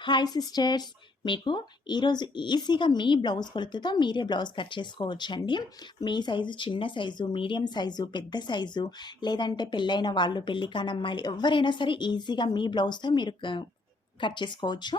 Hi sisters మీకు ఈరోజు ఈజీగా మీ బ్లౌజ్ కొలతతో మీరే బ్లౌజ్ కట్ చేసుకోవచ్చండి. మీ సైజు చిన్న సైజు మీడియం సైజు పెద్ద సైజు లేదంటే పెళ్ళైన వాళ్ళు పెళ్ళి కాని అమ్మాయిలు ఎవరైనా సరే ఈజీగా మీ బ్లౌజ్తో మీరు కట్ చేసుకోవచ్చు.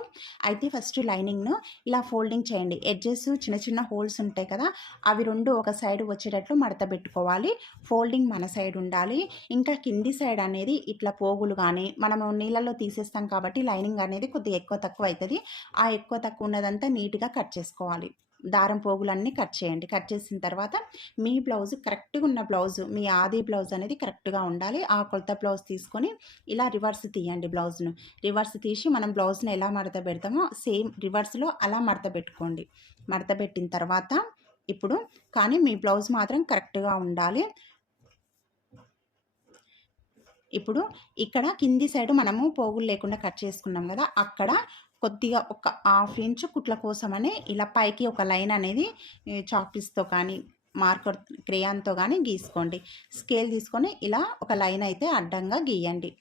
అయితే ఫస్ట్ లైనింగ్ను ఇలా ఫోల్డింగ్ చేయండి. ఎడ్జెస్ చిన్న చిన్న హోల్స్ ఉంటాయి కదా అవి రెండు ఒక సైడ్ వచ్చేటట్లు మడత పెట్టుకోవాలి. ఫోల్డింగ్ మన సైడ్ ఉండాలి. ఇంకా కింది సైడ్ అనేది ఇట్లా పోగులు కానీ మనము నీళ్ళలో తీసేస్తాం కాబట్టి లైనింగ్ అనేది కొద్దిగా ఎక్కువ తక్కువ అవుతుంది. ఆ ఎక్కువ తక్కువ ఉన్నదంతా నీట్గా కట్ చేసుకోవాలి. దారం పోగులన్నీ కట్ చేయండి. కట్ చేసిన తర్వాత మీ బ్లౌజ్ కరెక్ట్గా ఉన్న బ్లౌజ్ మీ ఆది బ్లౌజ్ అనేది కరెక్ట్గా ఉండాలి. ఆ కొలత బ్లౌజ్ తీసుకొని ఇలా రివర్స్ తీయండి బ్లౌజ్ను. రివర్స్ తీసి మనం బ్లౌజ్ని ఎలా మడత పెడతామో సేమ్ రివర్స్లో అలా మడత పెట్టుకోండి. మడత పెట్టిన తర్వాత ఇప్పుడు కానీ మీ బ్లౌజ్ మాత్రం కరెక్ట్గా ఉండాలి. ఇప్పుడు ఇక్కడ కింది సైడ్ మనము పోగులు లేకుండా కట్ చేసుకున్నాం కదా అక్కడ కొద్దిగా ఒక హాఫ్ ఇంచ్ కుట్ల కోసమని ఇలా పైకి ఒక లైన్ అనేది చాక్పీస్తో కానీ మార్కర్ క్రేయాన్తో కానీ గీసుకోండి. స్కేల్ తీసుకొని ఇలా ఒక లైన్ అయితే అడ్డంగా గీయండి.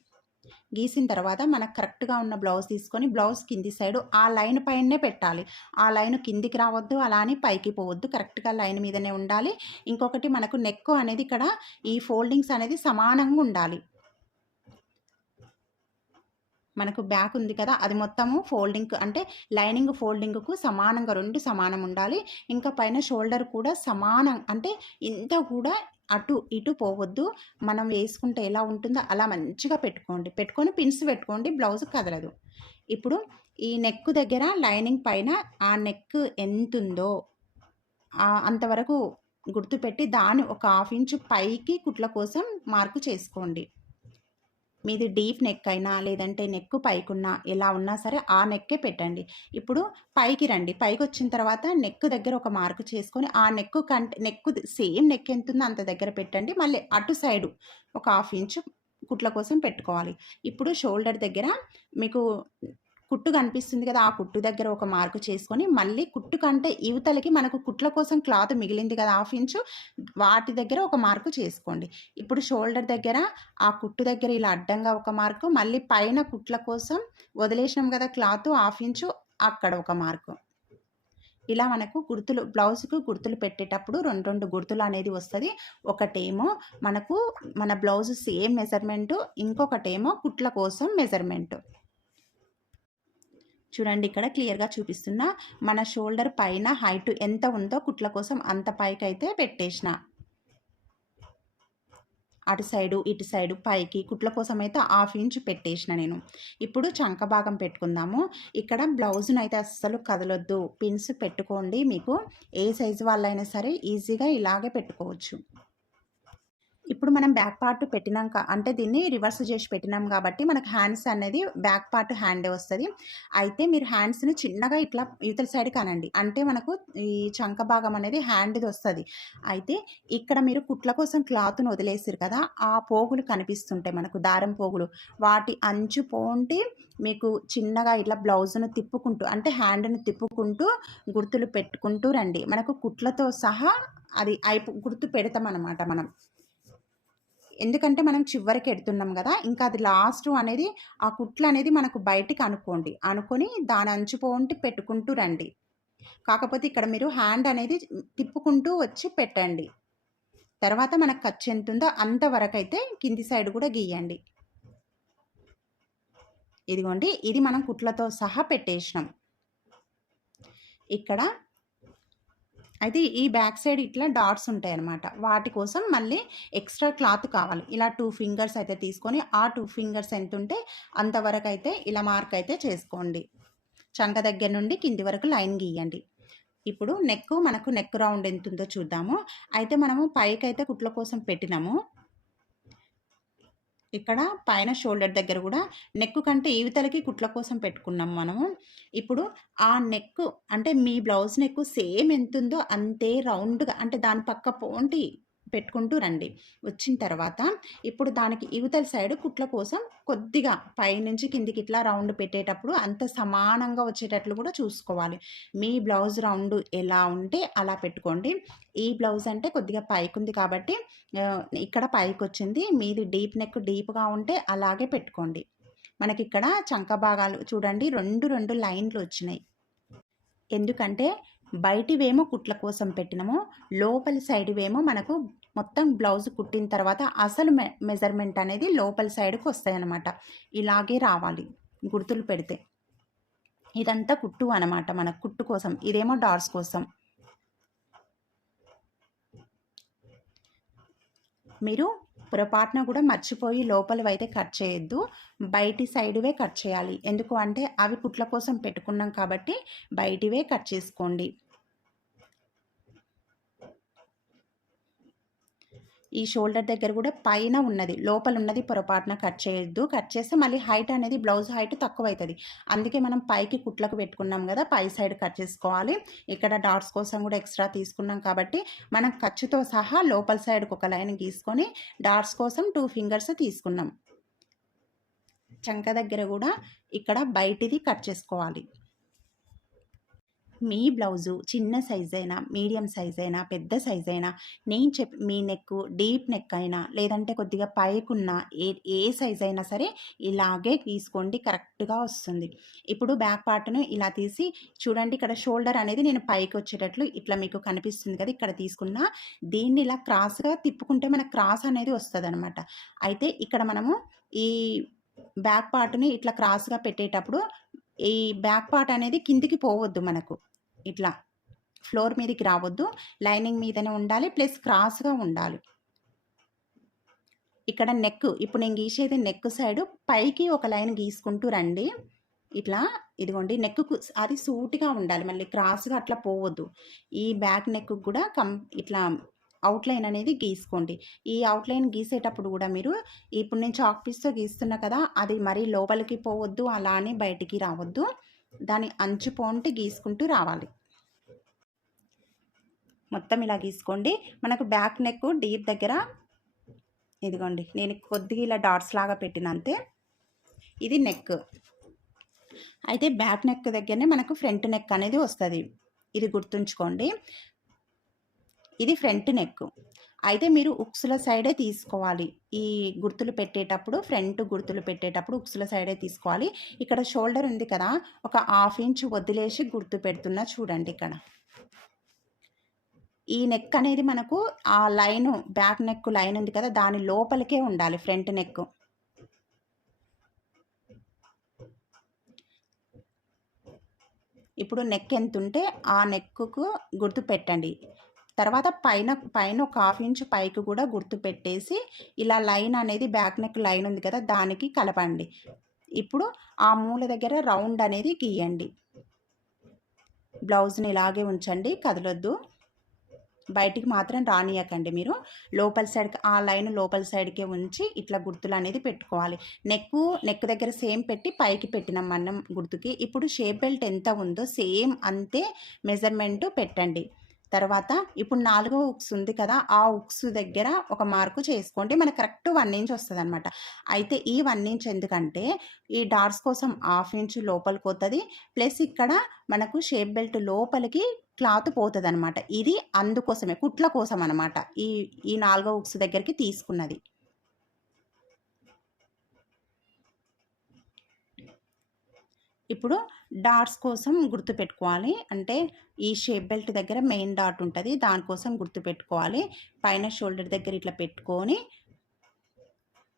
గీసిన తర్వాత మనకు కరెక్ట్గా ఉన్న బ్లౌజ్ తీసుకొని బ్లౌజ్ కింది సైడ్ ఆ లైన్ పైనే పెట్టాలి. ఆ లైన్ కిందికి రావద్దు అలా అని పైకి పోవద్దు. కరెక్ట్గా లైన్ మీదనే ఉండాలి. ఇంకొకటి మనకు నెక్ అనేది ఇక్కడ ఈ ఫోల్డింగ్స్ అనేది సమానంగా ఉండాలి. మనకు బ్యాక్ ఉంది కదా అది మొత్తము ఫోల్డింగ్ అంటే లైనింగ్ ఫోల్డింగ్కు సమానంగా రెండు సమానం ఉండాలి. ఇంకా పైన షోల్డర్ కూడా సమానం అంటే ఇంత కూడా అటు ఇటు పోవద్దు. మనం వేసుకుంటే ఎలా ఉంటుందో అలా మంచిగా పెట్టుకోండి. పెట్టుకొని పిన్స్ పెట్టుకోండి బ్లౌజ్ కదలదు. ఇప్పుడు ఈ నెక్ దగ్గర లైనింగ్ పైన ఆ నెక్ ఎంత ఉందో అంతవరకు గుర్తుపెట్టి దాని ఒక హాఫ్ ఇంచ్ పైకి కుట్ల కోసం మార్కు చేసుకోండి. మీది డీప్ నెక్ అయినా లేదంటే నెక్ పైకున్నా ఎలా ఉన్నా సరే ఆ నెక్కే పెట్టండి. ఇప్పుడు పైకి రండి. పైకి వచ్చిన తర్వాత నెక్ దగ్గర ఒక మార్కు చేసుకొని ఆ నెక్ కంటే నెక్ సేమ్ నెక్ ఎంత ఉందో అంత దగ్గర పెట్టండి. మళ్ళీ అటు సైడు ఒక హాఫ్ ఇంచ్ కుట్ల కోసం పెట్టుకోవాలి. ఇప్పుడు షోల్డర్ దగ్గర మీకు కుట్టు కనిపిస్తుంది కదా ఆ కుట్టు దగ్గర ఒక మార్కు చేసుకొని మళ్ళీ కుట్టు కంటే యువతలకి మనకు కుట్ల కోసం క్లాత్ మిగిలింది కదా హాఫ్ ఇంచు వాటి దగ్గర ఒక మార్కు చేసుకోండి. ఇప్పుడు షోల్డర్ దగ్గర ఆ కుట్టు దగ్గర ఇలా అడ్డంగా ఒక మార్కు మళ్ళీ పైన కుట్ల కోసం వదిలేసాం కదా క్లాత్ హాఫ్ ఇంచు అక్కడ ఒక మార్కు. ఇలా మనకు గుర్తులు బ్లౌజ్కు గుర్తులు పెట్టేటప్పుడు రెండు రెండు గుర్తులు అనేది వస్తుంది. ఒకటేమో మనకు మన బ్లౌజ్ సేమ్ మెజర్మెంటు ఇంకొకటేమో కుట్ల కోసం మెజర్మెంట్. చూడండి ఇక్కడ క్లియర్గా చూపిస్తున్నా మన షోల్డర్ పైన హైట్ ఎంత ఉందో కుట్ల కోసం అంత పైకి అయితే పెట్టేసిన. అటు సైడు ఇటు సైడు పైకి కుట్ల కోసం అయితే హాఫ్ ఇంచ్ పెట్టేసిన నేను. ఇప్పుడు చంక భాగం పెట్టుకుందాము. ఇక్కడ బ్లౌజ్ను అయితే అస్సలు కదలొద్దు. పిన్స్ పెట్టుకోండి మీకు. ఏ సైజు వాళ్ళైనా సరే ఈజీగా ఇలాగే పెట్టుకోవచ్చు. ఇప్పుడు మనం బ్యాక్ పార్ట్ పెట్టినాక అంటే దీన్ని రివర్స్ చేసి పెట్టినాం కాబట్టి మనకు హ్యాండ్స్ అనేది బ్యాక్ పార్ట్ హ్యాండే వస్తుంది. అయితే మీరు హ్యాండ్స్ని చిన్నగా ఇట్లా ఇవతల సైడ్ కానండి. అంటే మనకు ఈ చంక భాగం అనేది హ్యాండ్ది వస్తుంది. అయితే ఇక్కడ మీరు కుట్ల కోసం క్లాత్ను వదిలేసారు కదా ఆ పోగులు కనిపిస్తుంటాయి మనకు దారం పోగులు. వాటి అంచు పోంటి మీకు చిన్నగా ఇట్లా బ్లౌజ్ను తిప్పుకుంటూ అంటే హ్యాండ్ను తిప్పుకుంటూ గుర్తులు పెట్టుకుంటూ రండి. మనకు కుట్లతో సహా అది అయిపో గుర్తు పెడతాం అన్నమాట మనం. ఎందుకంటే మనం చివరికి ఎడుతున్నాం కదా ఇంకా అది లాస్ట్ అనేది ఆ కుట్లు అనేది మనకు బయటికి అనుకోండి. అనుకొని దాని అంచుపోంటి పెట్టుకుంటూ రండి. కాకపోతే ఇక్కడ మీరు హ్యాండ్ అనేది తిప్పుకుంటూ వచ్చి పెట్టండి. తర్వాత మనకు ఖర్చు ఎంత ఉందో అంతవరకు అయితే కింది సైడ్ కూడా గీయండి. ఇదిగోండి ఇది మనం కుట్లతో సహా పెట్టేసినాం. ఇక్కడ అయితే ఈ బ్యాక్ సైడ్ ఇట్లా డాట్స్ ఉంటాయి అన్నమాట వాటి కోసం మళ్ళీ ఎక్స్ట్రా క్లాత్ కావాలి. ఇలా టూ ఫింగర్స్ అయితే తీసుకొని ఆ టూ ఫింగర్స్ ఎంత ఉంటే అంతవరకు అయితే ఇలా మార్క్ అయితే చేసుకోండి. చంక దగ్గర నుండి కింది వరకు లైన్ గీయండి. ఇప్పుడు నెక్ మనకు నెక్ రౌండ్ ఎంత ఉందో చూద్దాము. అయితే మనము పైకి అయితే కుట్ల కోసం పెట్టినాము. ఇక్కడ పైన షోల్డర్ దగ్గర కూడా నెక్ కంటే ఈవితలకి కుట్ల కోసం పెట్టుకున్నాం మనము. ఇప్పుడు ఆ నెక్ అంటే మీ బ్లౌజ్ నెక్ సేమ్ ఎంత ఉందో అంతే రౌండ్గా అంటే దాని పక్క పోంటి పెట్టుకుంటూ రండి. వచ్చిన తర్వాత ఇప్పుడు దానికి ఇవతల సైడ్ కుట్ల కోసం కొద్దిగా పైనుంచి కిందికి ఇట్లా రౌండ్ పెట్టేటప్పుడు అంత సమానంగా వచ్చేటట్లు కూడా చూసుకోవాలి. మీ బ్లౌజ్ రౌండ్ ఎలా ఉంటే అలా పెట్టుకోండి. ఈ బ్లౌజ్ అంటే కొద్దిగా పైకి ఉంది కాబట్టి ఇక్కడ పైకి వచ్చింది. మీది డీప్ నెక్ డీప్గా ఉంటే అలాగే పెట్టుకోండి. మనకిక్కడ చంక భాగాలు చూడండి రెండు రెండు లైన్లు వచ్చినాయి. ఎందుకంటే బయటివేమో కుట్ల కోసం పెట్టినము లోపలి సైడ్వేమో మనకు మొత్తం బ్లౌజ్ కుట్టిన తర్వాత అసలు మె మెజర్మెంట్ అనేది లోపల సైడ్కి వస్తాయన్నమాట. ఇలాగే రావాలి గుర్తులు పెడితే. ఇదంతా కుట్టు అనమాట మన కుట్టు కోసం. ఇదేమో డార్స్ కోసం. మీరు పొరపాటున కూడా మర్చిపోయి లోపలివి అయితే కట్ చేయొద్దు. బయటి సైడ్వే కట్ చేయాలి. ఎందుకు అంటే అవి కుట్ల కోసం పెట్టుకున్నాం కాబట్టి బయటివే కట్ చేసుకోండి. ఈ షోల్డర్ దగ్గర కూడా పైన ఉన్నది. లోపల ఉన్నది పొరపాటున కట్ చేయొద్దు. కట్ చేస్తే మళ్ళీ హైట్ అనేది బ్లౌజ్ హైట్ తక్కువ అవుతుంది అందుకే మనం పైకి కుట్లకు పెట్టుకున్నాం కదా పై సైడ్ కట్ చేసుకోవాలి. ఇక్కడ డాట్స్ కోసం కూడా ఎక్స్ట్రా తీసుకున్నాం కాబట్టి మనం ఖర్చుతో సహా లోపల సైడ్కి ఒక లైన్ గీసుకొని డాట్స్ కోసం టూ ఫింగర్స్ తీసుకున్నాం. చంక దగ్గర కూడా ఇక్కడ బయటిది కట్ చేసుకోవాలి. మీ బ్లౌజు చిన్న సైజ్ అయినా మీడియం సైజ్ అయినా పెద్ద సైజ్ అయినా నేను చెప్ మీ నెక్ డీప్ నెక్ అయినా లేదంటే కొద్దిగా పైకున్న ఏ ఏ సైజ్ అయినా సరే ఇలాగే తీసుకోండి కరెక్ట్గా వస్తుంది. ఇప్పుడు బ్యాక్ పార్ట్ను ఇలా తీసి చూడండి ఇక్కడ షోల్డర్ అనేది నేను పైకి వచ్చేటట్లు ఇట్లా మీకు కనిపిస్తుంది కదా ఇక్కడ తీసుకున్న దీన్ని ఇలా క్రాస్గా తిప్పుకుంటే మనకు క్రాస్ అనేది వస్తుంది అనమాట అయితే ఇక్కడ మనము ఈ బ్యాక్ పార్ట్ని ఇట్లా క్రాస్గా పెట్టేటప్పుడు ఈ బ్యాక్ పార్ట్ అనేది కిందికి పోవద్దు మనకు. ఇట్లా ఫ్లోర్ మీదకి రావద్దు. లైనింగ్ మీదనే ఉండాలి. ప్లస్ క్రాస్గా ఉండాలి. ఇక్కడ నెక్ ఇప్పుడు నేను గీసేది నెక్ సైడ్. పైకి ఒక లైన్ గీసుకుంటూ రండి. ఇట్లా ఇదిగోండి. నెక్కు అది సూటిగా ఉండాలి. మళ్ళీ క్రాస్గా అట్లా పోవద్దు. ఈ బ్యాక్ నెక్ కూడా కం ఇట్లా అవుట్లైన్ అనేది గీసుకోండి. ఈ అవుట్లైన్ గీసేటప్పుడు కూడా మీరు ఇప్పుడు నేను చాక్ పీస్తో గీస్తున్నా కదా అది మరీ లోపలికి పోవద్దు అలా అని బయటికి రావద్దు. దాని అంచు పోంటే గీసుకుంటూ రావాలి. మొత్తం ఇలా గీసుకోండి. మనకు బ్యాక్ నెక్ డీప్ దగ్గర ఇదిగోండి నేను కొద్దిగా ఇలా డాట్స్ లాగా పెట్టిన అంతే. ఇది నెక్ అయితే బ్యాక్ నెక్ దగ్గరనే మనకు ఫ్రంట్ నెక్ అనేది వస్తుంది. ఇది గుర్తుంచుకోండి. ఇది ఫ్రంట్ నెక్. అయితే మీరు ఉక్సుల సైడే తీసుకోవాలి. ఈ గుర్తులు పెట్టేటప్పుడు ఫ్రంట్ గుర్తులు పెట్టేటప్పుడు ఉక్సుల సైడే తీసుకోవాలి. ఇక్కడ షోల్డర్ ఉంది కదా ఒక హాఫ్ ఇంచ్ వదిలేసి గుర్తు పెడుతున్నా చూడండి ఇక్కడ. ఈ నెక్ అనేది మనకు ఆ లైన్ బ్యాక్ నెక్ లైన్ ఉంది కదా దాని లోపలికే ఉండాలి ఫ్రంట్ నెక్. ఇప్పుడు నెక్ ఎంత ఉంటే ఆ నెక్కు గుర్తు పెట్టండి. తర్వాత పైన పైన ఒక హాఫ్ ఇంచ్ పైకి కూడా గుర్తు పెట్టేసి ఇలా లైన్ అనేది బ్యాక్ నెక్ లైన్ ఉంది కదా దానికి కలపండి. ఇప్పుడు ఆ మూల దగ్గర రౌండ్ అనేది గీయండి. బ్లౌజ్ని ఇలాగే ఉంచండి కదలొద్దు. బయటికి మాత్రం రానియకండి మీరు. లోపల సైడ్ ఆ లైన్ లోపల సైడ్కే ఉంచి ఇట్లా గుర్తులు అనేది పెట్టుకోవాలి. నెక్ నెక్ దగ్గర సేమ్ పెట్టి పైకి పెట్టినాం మనం గుర్తుకి. ఇప్పుడు షేప్ బెల్ట్ ఎంత ఉందో సేమ్ అంతే మెజర్మెంట్ పెట్టండి. తర్వాత ఇప్పుడు నాలుగో ఉక్స్ ఉంది కదా ఆ ఉక్స్ దగ్గర ఒక మార్కు చేసుకోండి. మనకు కరెక్ట్ వన్ ఇంచ్ వస్తుంది అనమాట అయితే ఈ వన్ ఇంచ్ ఎందుకంటే ఈ డార్స్ కోసం హాఫ్ ఇంచ్ లోపలికి పోతుంది. ప్లస్ ఇక్కడ మనకు షేప్ బెల్ట్ లోపలికి క్లాత్ పోతుంది అనమాట ఇది అందుకోసమే కుట్ల కోసం అనమాట ఈ ఈ నాలుగో ఉక్స్ దగ్గరికి తీసుకున్నది. ఇప్పుడు డాట్స్ కోసం గుర్తుపెట్టుకోవాలి. అంటే ఈ షేప్ బెల్ట్ దగ్గర మెయిన్ డాట్ ఉంటుంది. దానికోసం గుర్తుపెట్టుకోవాలి. పైన షోల్డర్ దగ్గర ఇట్లా పెట్టుకొని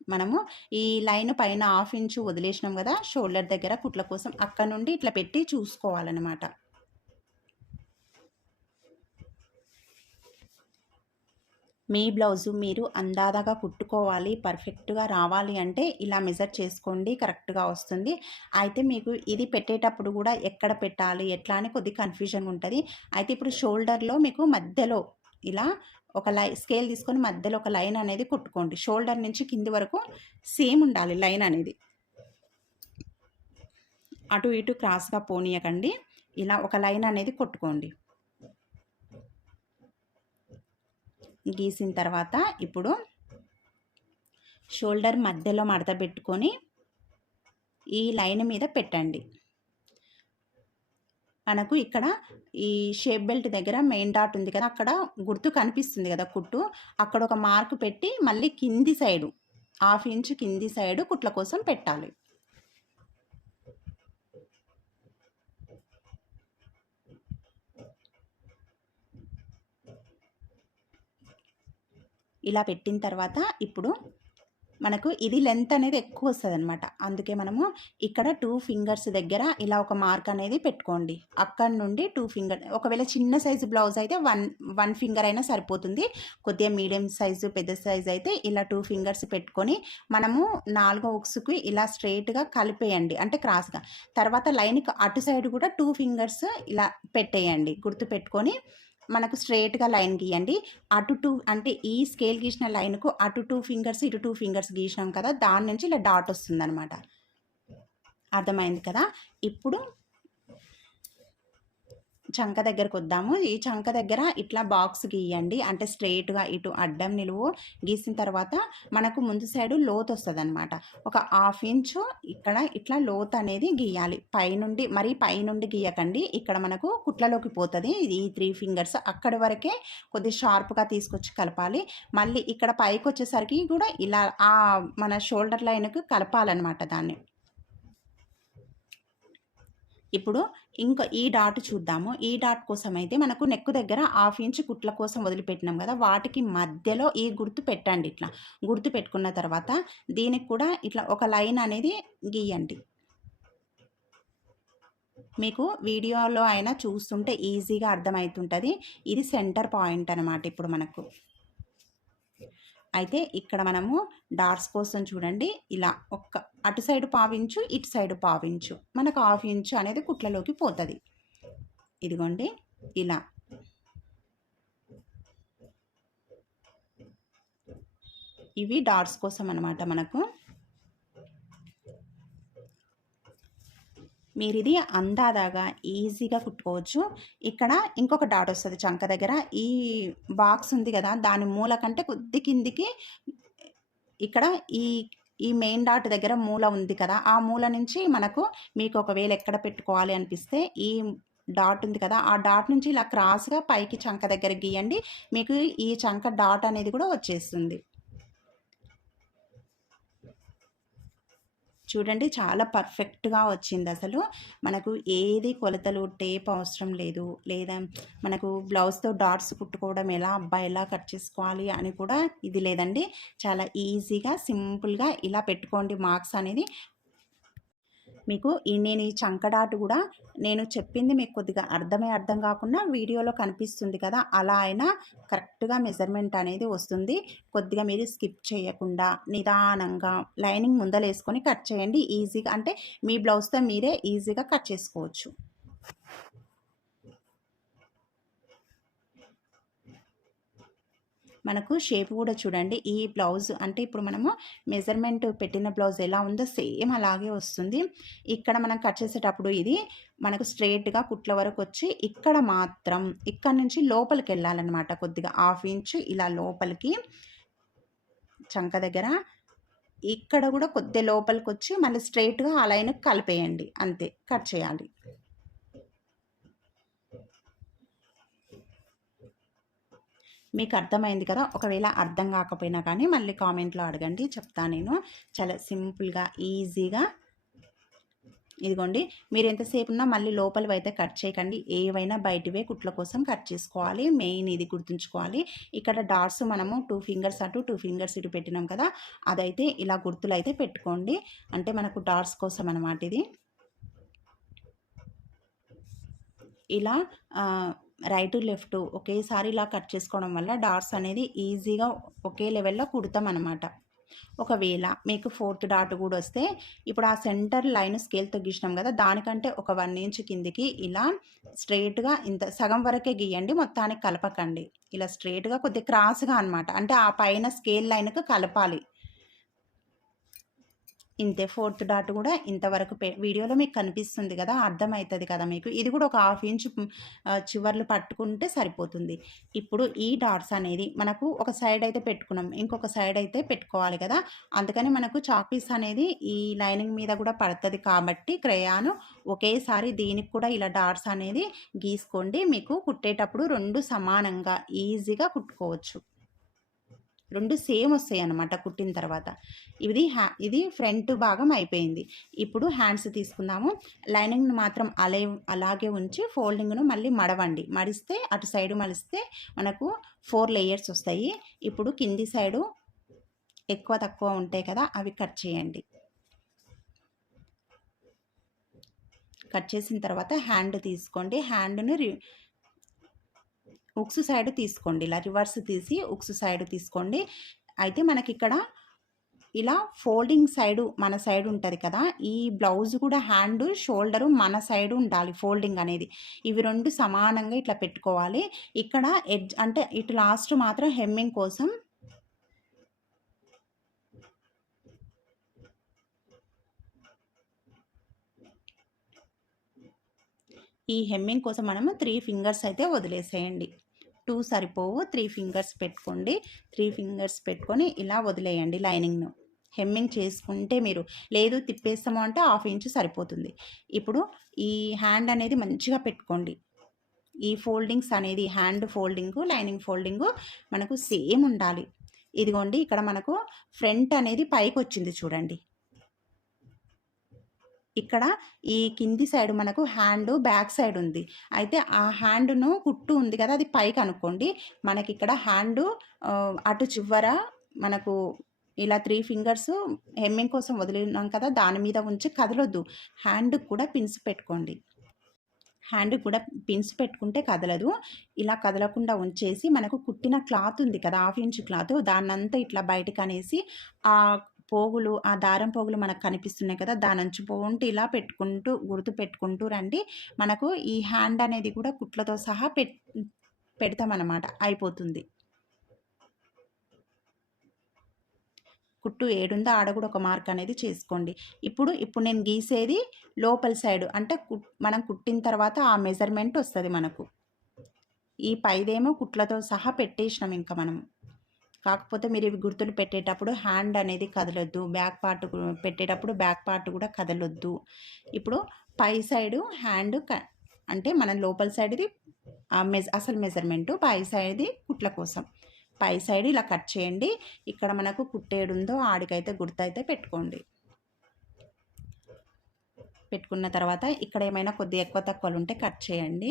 మనము ఈ లైన్ పైన హాఫ్ ఇంచు వదిలేసినాం కదా షోల్డర్ దగ్గర కుట్ల కోసం అక్కడ నుండి ఇట్లా పెట్టి చూసుకోవాలన్నమాట. మీ బ్లౌజు మీరు అందాదగా కుట్టుకోవాలి పర్ఫెక్ట్గా రావాలి అంటే ఇలా మెజర్ చేసుకోండి కరెక్ట్గా వస్తుంది. అయితే మీకు ఇది పెట్టేటప్పుడు కూడా ఎక్కడ పెట్టాలి ఎట్లా అని కొద్ది కన్ఫ్యూజన్ ఉంటుంది. అయితే ఇప్పుడు షోల్డర్లో మీకు మధ్యలో ఇలా ఒక లై స్కేల్ తీసుకొని మధ్యలో ఒక లైన్ అనేది కుట్టుకోండి. షోల్డర్ నుంచి కింది వరకు సేమ్ ఉండాలి లైన్ అనేది. అటు ఇటు క్రాస్గా పోనీయకండి. ఇలా ఒక లైన్ అనేది కొట్టుకోండి. గీసిన తర్వాత ఇప్పుడు షోల్డర్ మధ్యలో మడత పెట్టుకొని ఈ లైన్ మీద పెట్టండి. మనకు ఇక్కడ ఈ షేప్ బెల్ట్ దగ్గర మెయిన్ డాట్ ఉంది కదా అక్కడ గుర్తు కనిపిస్తుంది కదా కుట్టు. అక్కడ ఒక మార్క్ పెట్టి మళ్ళీ కింది సైడు హాఫ్ ఇంచ్ కింది సైడు కుట్ల కోసం పెట్టాలి. ఇలా పెట్టిన తర్వాత ఇప్పుడు మనకు ఇది లెంత్ అనేది ఎక్కువ వస్తుంది అనమాట అందుకే మనము ఇక్కడ టూ ఫింగర్స్ దగ్గర ఇలా ఒక మార్క్ అనేది పెట్టుకోండి. అక్కడ నుండి టూ ఫింగర్ ఒకవేళ చిన్న సైజు బ్లౌజ్ అయితే వన్ వన్ ఫింగర్ అయినా సరిపోతుంది. కొద్దిగా మీడియం సైజు పెద్ద సైజు అయితే ఇలా టూ ఫింగర్స్ పెట్టుకొని మనము నాలుగో ఉక్స్కి ఇలా స్ట్రైట్గా కలిపేయండి. అంటే క్రాస్గా తర్వాత లైన్కి అటు సైడ్ కూడా టూ ఫింగర్స్ ఇలా పెట్టేయండి. గుర్తు పెట్టుకొని మనకు స్ట్రేట్గా లైన్ గీయండి. అటు టూ అంటే ఈ స్కేల్ గీసిన లైన్కు అటు టూ ఫింగర్స్ ఇటు టూ ఫింగర్స్ గీసినాం కదా దాని నుంచి ఇలా డాట్ వస్తుందనమాట అర్థమైంది కదా? ఇప్పుడు చంక దగ్గరకు వద్దాము ఈ చంక దగ్గర ఇట్లా బాక్స్ గీయండి. అంటే స్ట్రైట్గా ఇటు అడ్డం నిలువు గీసిన తర్వాత మనకు ముందు సైడు లోతు వస్తుంది అనమాట ఒక హాఫ్ ఇంచు ఇక్కడ ఇట్లా లోతు అనేది గీయాలి. పైనుండి మరీ పైనుండి గీయకండి. ఇక్కడ మనకు కుట్లలోకి పోతుంది. ఈ త్రీ ఫింగర్స్. అక్కడి వరకే కొద్ది షార్ప్గా తీసుకొచ్చి కలపాలి. మళ్ళీ ఇక్కడ పైకి వచ్చేసరికి కూడా ఇలా ఆ మన షోల్డర్ లైన్కి కలపాలన్నమాట దాన్ని. ఇప్పుడు ఇంకా ఈ డాట్ చూద్దాము. ఈ డాట్ కోసం అయితే మనకు నెక్ దగ్గర హాఫ్ ఇంచ్ కుట్ల కోసం వదిలిపెట్టినాం కదా. వాటికి మధ్యలో ఈ గుర్తు పెట్టండి ఇట్లా. గుర్తు పెట్టుకున్న తర్వాత దీనికి కూడా ఇట్లా ఒక లైన్ అనేది గీయండి. మీకు వీడియోలో అయినా చూస్తుంటే ఈజీగా అర్థమవుతుంటుంది. ఇది సెంటర్ పాయింట్ అనమాట ఇప్పుడు మనకు. అయితే ఇక్కడ మనము డార్క్స్ కోసం చూడండి. ఇలా ఒక్క అటు సైడ్ పావించు ఇటు సైడ్ పావించు మనకు హాఫ్ ఇంచు అనేది కుట్లలోకి పోతుంది. ఇదిగోండి. ఇలా. ఇవి డార్క్స్ కోసం అనమాట మనకు. మీరు ఇది అందాదాగా ఈజీగా కుట్టుకోవచ్చు. ఇక్కడ ఇంకొక డాట్ వస్తుంది చంక దగ్గర. ఈ బాక్స్ ఉంది కదా దాని మూల కంటే కొద్ది కిందికి ఇక్కడ ఈ ఈ మెయిన్ డాట్ దగ్గర మూల ఉంది కదా ఆ మూల నుంచి మనకు మీకు ఒకవేళ ఎక్కడ పెట్టుకోవాలి అనిపిస్తే ఈ డాట్ ఉంది కదా ఆ డాట్ నుంచి ఇలా క్రాస్గా పైకి చంక దగ్గర గీయండి. మీకు ఈ చంక డాట్ అనేది కూడా వచ్చేస్తుంది. చూడండి చాలా పర్ఫెక్ట్గా వచ్చింది అసలు. మనకు ఏది కొలతలు టేప్ అవసరం లేదు. లేదా మనకు బ్లౌజ్తో డాట్స్ కుట్టుకోవడం ఎలా అబ్బాయి ఎలా కట్ చేసుకోవాలి అని కూడా ఇది లేదండి. చాలా ఈజీగా సింపుల్గా ఇలా పెట్టుకోండి మార్క్స్ అనేది. మీకు ఈ నేను ఈ చంకడాటు కూడా నేను చెప్పింది మీకు కొద్దిగా అర్థమే అర్థం కాకుండా వీడియోలో కనిపిస్తుంది కదా అలా అయినా కరెక్ట్గా మెజర్మెంట్ అనేది వస్తుంది. కొద్దిగా మీరు స్కిప్ చేయకుండా నిదానంగా లైనింగ్ ముందలేసుకొని కట్ చేయండి. ఈజీగా అంటే మీ బ్లౌజ్తో మీరే ఈజీగా కట్ చేసుకోవచ్చు. మనకు షేప్ కూడా చూడండి. ఈ బ్లౌజ్ అంటే ఇప్పుడు మనము మెజర్మెంట్ పెట్టిన బ్లౌజ్ ఎలా ఉందో సేమ్ అలాగే వస్తుంది. ఇక్కడ మనం కట్ చేసేటప్పుడు ఇది మనకు స్ట్రైట్గా కుట్ల వరకు వచ్చి ఇక్కడ మాత్రం ఇక్కడ నుంచి లోపలికి వెళ్ళాలన్నమాట కొద్దిగా. హాఫ్ ఇంచ్ ఇలా లోపలికి చంక దగ్గర ఇక్కడ కూడా కొద్ది లోపలికి వచ్చి మళ్ళీ స్ట్రైట్గా ఆ లైన్ కలిపేయండి. అంతే. కట్ చేయాలి. మీకు అర్థమైంది కదా? ఒకవేళ అర్థం కాకపోయినా కానీ మళ్ళీ కామెంట్లో అడగండి. చెప్తా నేను. చాలా సింపుల్గా ఈజీగా. ఇదిగోండి. మీరు ఎంతసేపు ఉన్నా మళ్ళీ లోపలివి అయితే కట్ చేయకండి. ఏవైనా బయటివే కుట్ల కోసం కట్ చేసుకోవాలి. మెయిన్ ఇది గుర్తుంచుకోవాలి. ఇక్కడ డాట్స్ మనము టూ ఫింగర్స్ అటు టూ ఫింగర్స్ ఇటు పెట్టినాం కదా? అదైతే ఇలా గుర్తులు అయితే పెట్టుకోండి. అంటే మనకు డాట్స్ కోసం అనమాట ఇది. ఇలా రైట్ లెఫ్ట్ ఒకేసారి ఇలా కట్ చేసుకోవడం వల్ల డాట్స్ అనేది ఈజీగా ఒకే లెవెల్లో కుడతాం అనమాట ఒకవేళ మీకు ఫోర్త్ డాట్ కూడా వస్తే ఇప్పుడు ఆ సెంటర్ లైన్ స్కేల్తో గీసినాం కదా దానికంటే ఒక వన్ ఇంచ్ కిందికి ఇలా స్ట్రైట్గా ఇంత సగం వరకే గీయండి మొత్తానికి కలపకండి. ఇలా స్ట్రైట్గా కొద్దిగా క్రాస్గా అనమాట అంటే ఆ పైన స్కేల్ లైన్కి కలపాలి. ఇంతే ఫోర్త్ డాట్ కూడా ఇంతవరకు వీడియోలో మీకు కనిపిస్తుంది కదా అర్థమవుతుంది కదా మీకు. ఇది కూడా ఒక హాఫ్ ఇంచ్ చివర్లు పట్టుకుంటే సరిపోతుంది. ఇప్పుడు ఈ డాట్స్ అనేది మనకు ఒక సైడ్ అయితే పెట్టుకున్నాం ఇంకొక సైడ్ అయితే పెట్టుకోవాలి కదా. అందుకని మనకు చాక్పీస్ అనేది ఈ లైనింగ్ మీద కూడా పడుతుంది కాబట్టి క్రయాను ఒకేసారి దీనికి కూడా ఇలా డాట్స్ అనేది గీసుకోండి. మీకు కుట్టేటప్పుడు రెండు సమానంగా ఈజీగా కుట్టుకోవచ్చు. రెండు సేమ్ వస్తాయి అన్నమాట కుట్టిన తర్వాత. ఇది హ్యా ఇది ఫ్రంట్ భాగం అయిపోయింది. ఇప్పుడు హ్యాండ్స్ తీసుకుందాము. లైనింగ్ను మాత్రం అలే అలాగే ఉంచి ఫోల్డింగ్ను మళ్ళీ మడవండి. మడిస్తే అటు సైడు మలిస్తే మనకు ఫోర్ లేయర్స్ వస్తాయి. ఇప్పుడు కింది సైడు ఎక్కువ తక్కువ ఉంటాయి కదా అవి కట్ చేయండి. కట్ చేసిన తర్వాత హ్యాండ్ తీసుకోండి. హ్యాండ్ను రి ఉక్స్ సైడ్ తీసుకోండి. ఇలా రివర్స్ తీసి ఉక్స్ సైడ్ తీసుకోండి. అయితే మనకి ఇక్కడ ఇలా ఫోల్డింగ్ సైడు మన సైడ్ ఉంటుంది కదా ఈ బ్లౌజ్ కూడా హ్యాండ్ షోల్డరు మన సైడ్ ఉండాలి ఫోల్డింగ్ అనేది. ఇవి రెండు సమానంగా ఇట్లా పెట్టుకోవాలి. ఇక్కడ ఎడ్జ్ అంటే ఇటు లాస్ట్ మాత్రం హెమ్మింగ్ కోసం ఈ హెమ్మింగ్ కోసం మనము త్రీ ఫింగర్స్ అయితే వదిలేసేయండి. టూ సరిపోవు. త్రీ ఫింగర్స్ పెట్టుకోండి. త్రీ ఫింగర్స్ పెట్టుకొని ఇలా వదిలేయండి లైనింగ్ను. హెమ్మింగ్ చేసుకుంటే మీరు లేదు తిప్పేస్తాము అంటే హాఫ్ ఇంచ్ సరిపోతుంది. ఇప్పుడు ఈ హ్యాండ్ అనేది మంచిగా పెట్టుకోండి. ఈ ఫోల్డింగ్స్ అనేది హ్యాండ్ ఫోల్డింగు లైనింగ్ ఫోల్డింగు మనకు సేమ్ ఉండాలి. ఇదిగోండి ఇక్కడ మనకు ఫ్రంట్ అనేది పైకి వచ్చింది చూడండి. ఇక్కడ ఈ కింది సైడ్ మనకు హ్యాండ్ బ్యాక్ సైడ్ ఉంది. అయితే ఆ హ్యాండ్ను కుట్టు ఉంది కదా అది పైకి అనుకోండి. మనకి ఇక్కడ హ్యాండ్ అటు చివర మనకు ఇలా త్రీ ఫింగర్స్ హెమ్మింగ్ కోసం వదిలినాం కదా దాని మీద ఉంచి కదలొద్దు. హ్యాండ్ కూడా పిన్స్ పెట్టుకోండి. హ్యాండ్ కూడా పిన్స్ పెట్టుకుంటే కదలదు. ఇలా కదలకుండా ఉంచేసి మనకు కుట్టిన క్లాత్ ఉంది కదా హాఫ్ ఇంచ్ క్లాత్ దాన్నంతా ఇట్లా బయటకు అనేసి ఆ పోగులు ఆ దారం పోగులు మనకు కనిపిస్తున్నాయి కదా దాని అంచు పోంటి ఇలా పెట్టుకుంటూ గుర్తు పెట్టుకుంటూ రండి. మనకు ఈ హ్యాండ్ అనేది కూడా కుట్లతో సహా పెట్ పెడతామన్నమాట. అయిపోతుంది. కుట్టు ఏడుందో ఆడ కూడా ఒక మార్క్ అనేది చేసుకోండి. ఇప్పుడు ఇప్పుడు నేను గీసేది లోపల సైడ్. అంటే మనం కుట్టిన తర్వాత ఆ మెజర్మెంట్ వస్తుంది మనకు. ఈ పైదేమో కుట్లతో సహా పెట్టేసినాం ఇంకా మనం కాకపోతే మీరు ఇవి గుర్తులు పెట్టేటప్పుడు హ్యాండ్ అనేది కదలొద్దు. బ్యాక్ పార్ట్ పెట్టేటప్పుడు బ్యాక్ పార్ట్ కూడా కదలొద్దు. ఇప్పుడు పై సైడు హ్యాండ్ అంటే మన లోపల సైడ్ది మెజ అసలు మెజర్మెంటు పై సైడ్ది కుట్ల కోసం. పై సైడ్ ఇలా కట్ చేయండి. ఇక్కడ మనకు కుట్టేడుందో ఆడికైతే గుర్తయితే పెట్టుకోండి. పెట్టుకున్న తర్వాత ఇక్కడ ఏమైనా కొద్దిగా ఎక్కువ తక్కువలు ఉంటే కట్ చేయండి.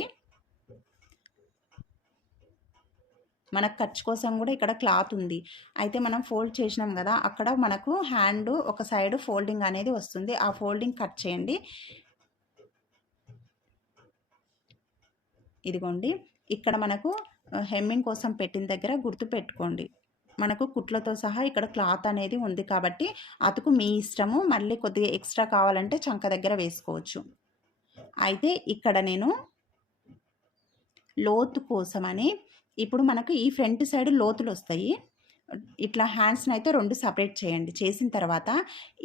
మనకు ఖర్చు కోసం కూడా ఇక్కడ క్లాత్ ఉంది. అయితే మనం ఫోల్డ్ చేసినాం కదా అక్కడ మనకు హ్యాండ్ ఒక సైడ్ ఫోల్డింగ్ అనేది వస్తుంది. ఆ ఫోల్డింగ్ కట్ చేయండి. ఇదిగోండి. ఇక్కడ మనకు హెమ్మింగ్ కోసం పెట్టిన దగ్గర గుర్తు పెట్టుకోండి. మనకు కుట్లతో సహా ఇక్కడ క్లాత్ అనేది ఉంది కాబట్టి అతుకు మీ ఇష్టము. మళ్ళీ కొద్దిగా ఎక్స్ట్రా కావాలంటే చంక దగ్గర వేసుకోవచ్చు. అయితే ఇక్కడ నేను లోతు కోసమని ఇప్పుడు మనకు ఈ ఫ్రంట్ సైడ్ లోతులు వస్తాయి. ఇట్లా హ్యాండ్స్ని అయితే రెండు సపరేట్ చేయండి. చేసిన తర్వాత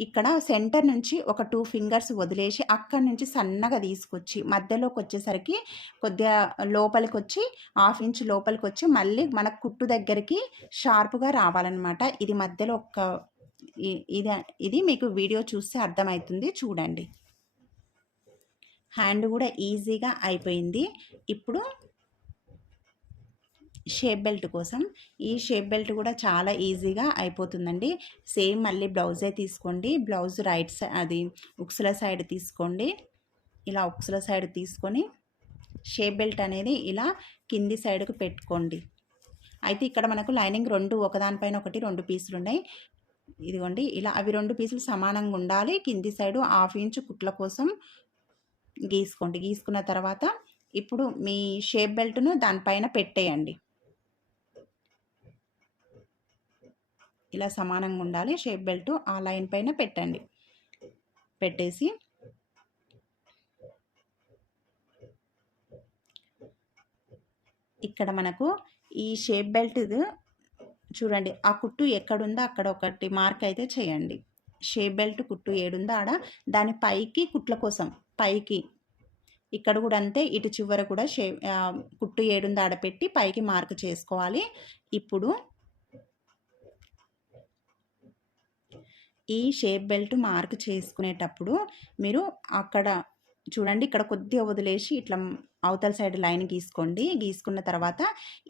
ఇక్కడ సెంటర్ నుంచి ఒక టూ ఫింగర్స్ వదిలేసి అక్కడి నుంచి సన్నగా తీసుకొచ్చి మధ్యలోకి వచ్చేసరికి కొద్దిగా లోపలికి వచ్చి హాఫ్ ఇంచ్ లోపలికి వచ్చి మళ్ళీ మన కుట్టు దగ్గరికి షార్ప్గా రావాలన్నమాట. ఇది మధ్యలో ఒక ఇది ఇది మీకు వీడియో చూస్తే అర్థమవుతుంది చూడండి. హ్యాండ్ కూడా ఈజీగా అయిపోయింది. ఇప్పుడు షేప్ బెల్ట్ కోసం. ఈ షేప్ బెల్ట్ కూడా చాలా ఈజీగా అయిపోతుందండి. సేమ్ మళ్ళీ బ్లౌజే తీసుకోండి. బ్లౌజ్ రైట్ సైడ్ అది ఉక్సుల సైడ్ తీసుకోండి. ఇలా ఉక్సుల సైడ్ తీసుకొని షేప్ బెల్ట్ అనేది ఇలా కింది సైడ్కు పెట్టుకోండి. అయితే ఇక్కడ మనకు లైనింగ్ రెండు ఒకదానిపైన ఒకటి రెండు పీసులు ఉన్నాయి. ఇదిగోండి ఇలా అవి రెండు పీసులు సమానంగా ఉండాలి. కింది సైడు హాఫ్ ఇంచు కుట్ల కోసం గీసుకోండి. గీసుకున్న తర్వాత ఇప్పుడు మీ షేప్ బెల్ట్ను దానిపైన పెట్టేయండి. ఇలా సమానంగా ఉండాలి. షేప్ బెల్ట్ ఆ లైన్ పైన పెట్టండి. పెట్టేసి ఇక్కడ మనకు ఈ షేప్ బెల్ట్ చూడండి. ఆ కుట్టు ఎక్కడుందో అక్కడ ఒకటి మార్క్ అయితే చేయండి. షేప్ బెల్ట్ కుట్టు ఏడుందో ఆడ. దాని పైకి కుట్ల కోసం పైకి ఇక్కడ కూడా అంతే. ఇటు చివర కూడా షే కుట్టు ఏడుందో ఆడ పెట్టి పైకి మార్క్ చేసుకోవాలి. ఇప్పుడు ఈ షేప్ బెల్ట్ మార్క్ చేసుకునేటప్పుడు మీరు అక్కడ చూడండి ఇక్కడ కొద్దిగా వదిలేసి ఇట్లా అవతల సైడ్ లైన్ గీసుకోండి. గీసుకున్న తర్వాత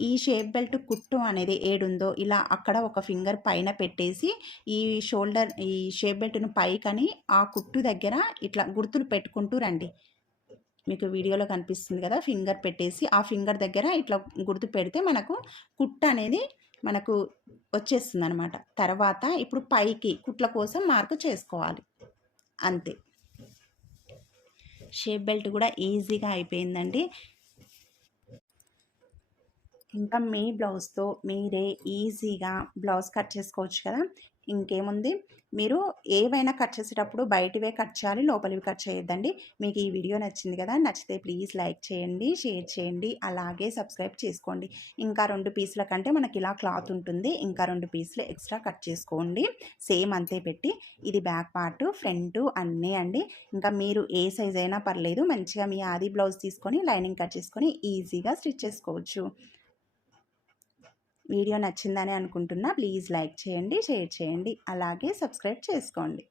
ఈ షేప్ బెల్ట్ కుట్టు అనేది ఏడుందో ఇలా అక్కడ ఒక ఫింగర్ పైన పెట్టేసి ఈ షోల్డర్ ఈ షేప్ బెల్ట్ను పైకని ఆ కుట్టు దగ్గర ఇట్లా గుర్తులు పెట్టుకుంటూ రండి. మీకు వీడియోలో కనిపిస్తుంది కదా ఫింగర్ పెట్టేసి ఆ ఫింగర్ దగ్గర ఇట్లా గుర్తు పెడితే మనకు కుట్టు అనేది మనకు వచ్చేస్తుంది అనమాట తర్వాత ఇప్పుడు పైకి కుట్ల కోసం మార్కు చేసుకోవాలి. అంతే. షేప్ బెల్ట్ కూడా ఈజీగా అయిపోయిందండి. ఇంకా మీ బ్లౌజ్తో మీరే ఈజీగా బ్లౌజ్ కట్ చేసుకోవచ్చు కదా. ఇంకేముంది? మీరు ఏవైనా కట్ చేసేటప్పుడు బయటివే కట్ చేయాలి లోపలివి కట్ చేయొద్దండి. మీకు ఈ వీడియో నచ్చింది కదా నచ్చితే ప్లీజ్ లైక్ చేయండి షేర్ చేయండి అలాగే సబ్స్క్రైబ్ చేసుకోండి. ఇంకా రెండు పీసుల కంటే మనకి ఇలా క్లాత్ ఉంటుంది. ఇంకా రెండు పీసులు ఎక్స్ట్రా కట్ చేసుకోండి. సేమ్ అంతే పెట్టి. ఇది బ్యాక్ పార్ట్ ఫ్రంట్ అన్నీ అండి. ఇంకా మీరు ఏ సైజ్ అయినా పర్లేదు మంచిగా మీ ఆది బ్లౌజ్ తీసుకొని లైనింగ్ కట్ చేసుకొని ఈజీగా స్టిచ్ చేసుకోవచ్చు. వీడియో నచ్చిందని అనుకుంటున్నా ప్లీజ్ లైక్ చేయండి షేర్ చేయండి అలాగే సబ్స్క్రైబ్ చేసుకోండి.